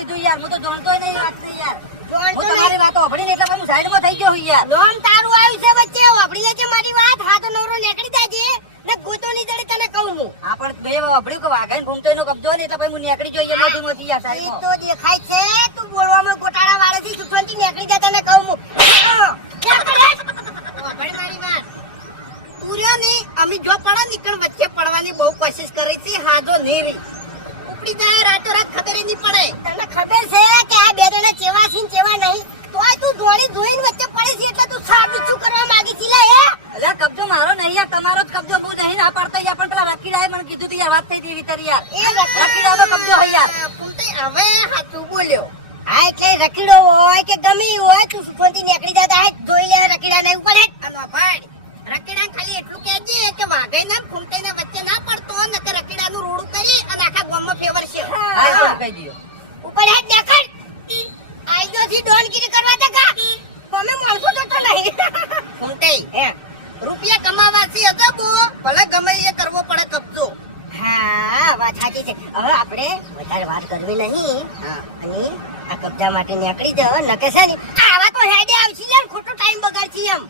લીધું યાર, હું તો જાણતો નહીં વાત યાર. હું તમારી વાતો સાંભળીને એટલે હું સાઈડમાં થઈ ગયો યાર. લોન તારું આવ્યું છે વચ્ચે, સાંભળી લેજે મારી વાત. હા તો નવરો નીકળી જાજે ને ગોતો ની જડે તને કહું હું. આ પણ બે સાંભળ્યું કે વાઘાઈને ઘૂમતો એનો કબજો ને એટલે પછી હું નીકળી જોઈએ મોથી યાર એ સાઈડમાં. તો દેખાય છે તું બોલવામાં ગોટાળા વાળે થી સુખવંતી નીકળી જા તને કહું હું. સાંભળ મારી વાત. પૂર્યો ની અમે જો પડે નીકળ વચ્ચે પડવાની બહુ કોશિશ કરી છે. હા જો નેરી ઉપડી જાય રાતો રાત ખબર નહીં પડે. તને ખબર છે કે આ બે જણા ચેવા છે ને ચેવા નહીં, તોય તું દોડી ધોઈને વચ્ચે પડે છે એટલે તું સાબિત શું કરવા માંગી છે લે હે? અલ્યા કબજો મારો નહીં યાર, તમારો જ કબજો. હું નહીં ના પાડતો યાર, પણ પેલા રકીડાએ મને કીધું તું યાર, વાત થઈ હતી વિતર યાર. એ રકીડાનો કબજો હોય યાર. પૂંતી હવે હાચું બોલ્યો. હા એટલે રકીડો હોય કે ગમે ઈ હોય તું સુખવંતી નીકળી જતા હે જોઈ લે રકીડા નહીં ઉપર હે. અને ભાઈ રકીડા ખાલી એટલું કહેજે કે વાઘાઈના ફૂમતાઈના વચ્ચે ના પડતો નકર રકીડાનું રોડું કરી અને આખા ગામમાં ફેવર છે. હા એ તો કહી દીધો. ઉપર હે દેખાડ આઈજો થી ડોનગીરી કરવા દે કા તમે માણસો તો નહીં. ફૂમતાઈ હે રૂપિયા કમાવા છે હતો બો ભલે ગમે એ કરવો પડે કબજો. હા વાત સાચી છે. હવે આપણે વધારે વાત કરવી નહીં. અને આ કબજા માટે નીકળી જાવ નકે છે ને આવા તો હેડે આવશે યાર, ખોટો ટાઈમ બગાડছি એમ.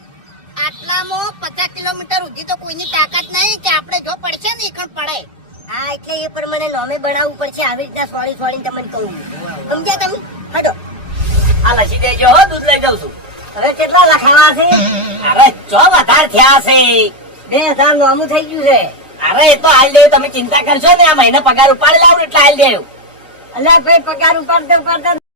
આટલામાં 50 કિલોમીટર સુધી તો કોઈની તાકાત નહીં કે આપણે જો પડશે ને એકણ પડે. હા એટલે એ પર મને નોમે બનાવવું પડશે આવી રીતના સોળી સોળીને તમને કહું. સમજ્યા તમે? હડો આ લસી દેજો હો, દૂધ લઈ જાઉં છું. હવે કેટલા લખાવા છે? અરે ચો વધારે થયા છે. 2000 નોમું થઈ ગયું છે. અરે એ તો હાલ દે, તમે ચિંતા કરશો ને, આ મહિને પગાર ઉપાડી લાવું એટલે હાલ દેવું. અલ્યા ભાઈ પગાર ઉપાડતા ઉપાડતા